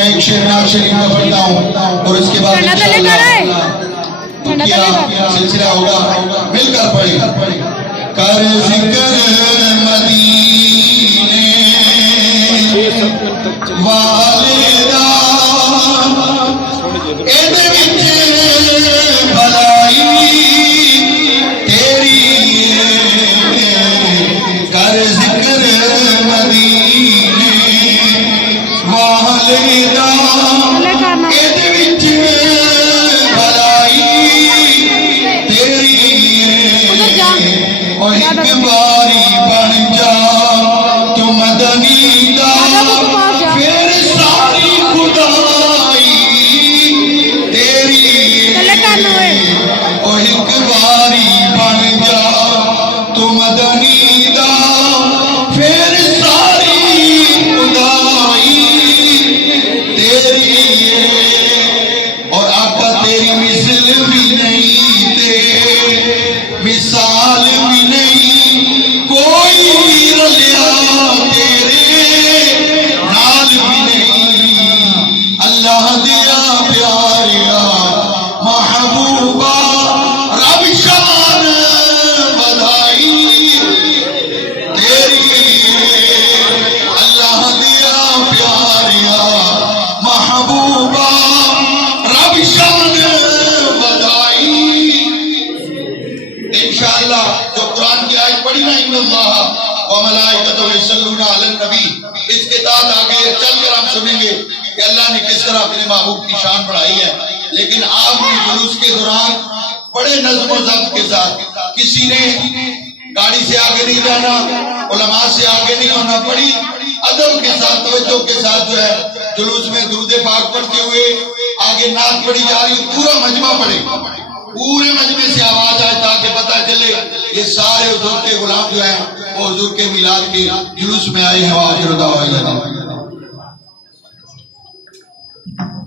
मैं एक शेर नाज़ शरीफ का पढ़ता हूँ और उसके बाद इंशाअल्लाह सिलसिला होगा, मिलकर पढ़े। कर जिक्र मदीने वालेदा एदे विच भलाई तेरी, कर जिक्र मदीने वालेदा एदे विच भलाई तेरी, और एक बारी बन जा तू मदनी दा फिर सारी खुदाई तेरी, और एक बारी बन जा तू मदनी दा फिर सारी खुदाई तेरी, और आका तेरी मिसल भी नहीं ते मिसाल भी नहीं कोई रलिया तेरे नाल भी नहीं, अल्लाह दिया प्यारिया महबूबा रब शान बधाई तेरी, अल्लाह दिया प्यारिया महबूबा रब शान बधाई। इंशाअल्लाह जो कुरान की आयत पढ़ी ना इन्नल्लाह व मलाइकतुहु युसल्लूना अलन नबी, इसके बाद आगे चलकर हम सुनेंगे कि अल्लाह ने किस तरह अपने महबूब की शान बढ़ाई है। लेकिन आपने जुलूस के दौरान बड़े नज़्म और ज़ब्त के साथ, किसी ने गाड़ी से आगे नहीं जाना, उलमा से आगे नहीं होना, बड़ी अदब के साथ तवज्जो के साथ जो है जुलूस में दुरूद पाक पढ़ते हुए आगे नात पढ़ी जा रही, पूरा मजमा पढ़े, पूरे मजमे से आवाज आए ताकि पता चले ये सारे हुजूर के गुलाम जो हैं वो हुजूर के मिलाद के जुलूस में आए हैं।